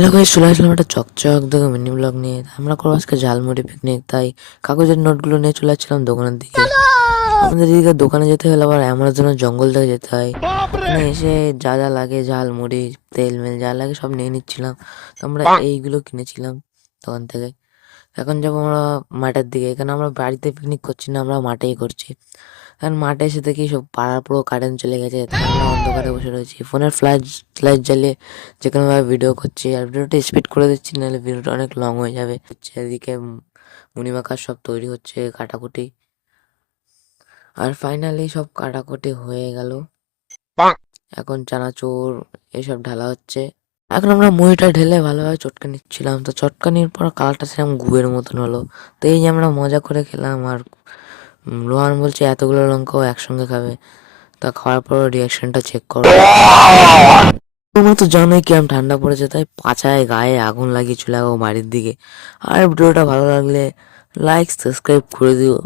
Hello guys, চলে আসলাম একটা চকচক দেখে মিনি ব্লগ নিয়ে। আমরা করবো আজকে ঝালমুড়ি পিকনিক, তাই কাগজের নোটগুলো নিয়ে চলে আসছিলাম দোকানের দিকে। আমাদের এদিকে দোকানে যেতে হলে আবার এমন জন্য জঙ্গল থেকে যেতে হয়। এখানে এসে যা যা লাগে, ঝালমুড়ি, তেল মেল যা লাগে সব নিয়ে নিচ্ছিলাম। তো আমরা এইগুলো কিনেছিলাম দোকান থেকে। এখন যাবো আমরা মাঠের দিকে। এখানে আমরা বাড়িতে পিকনিক করছি না, আমরা মাঠেই করছি। কারণ মাঠে এসে দেখি সব পাড়ার পুরো কারেন্ট চলে গেছে, তাই আমরা অন্ধকারে বসে রয়েছি, ফোনের ফ্ল্যাশ লাইট জ্বালিয়ে যে কোনোভাবে ভিডিও করছি। আর ভিডিওটা স্পিড করে দিচ্ছি, নাহলে ভিডিওটা অনেক লং হয়ে যাবে। এদিকে মুড়ি মাখার সব তৈরি হচ্ছে, কাটাকুটি। আর ফাইনালি সব কাটাকুটি হয়ে গেল। এখন চানাচুর এসব ঢালা হচ্ছে। এখন আমরা মুড়িটা ঢেলে ভালোভাবে চটকে নিচ্ছিলাম। তো চটকানির পর কালারটা সেরকম গুয়ের মতন হলো। তো এই যে আমরা মজা করে খেলাম। আর রোহান বলছে এতগুলো লঙ্কাও একসঙ্গে খাবে। তা খাওয়ার পর রিয়াকশনটা চেক করো। তোমরা তো জানোই কিরম ঠান্ডা পড়েছে, তাই পাছায় গায়ে আগুন লাগিয়ে চলে যাবো বাড়ির দিকে। আর ভিডিওটা ভালো লাগলে লাইক সাবস্ক্রাইব করে দিও।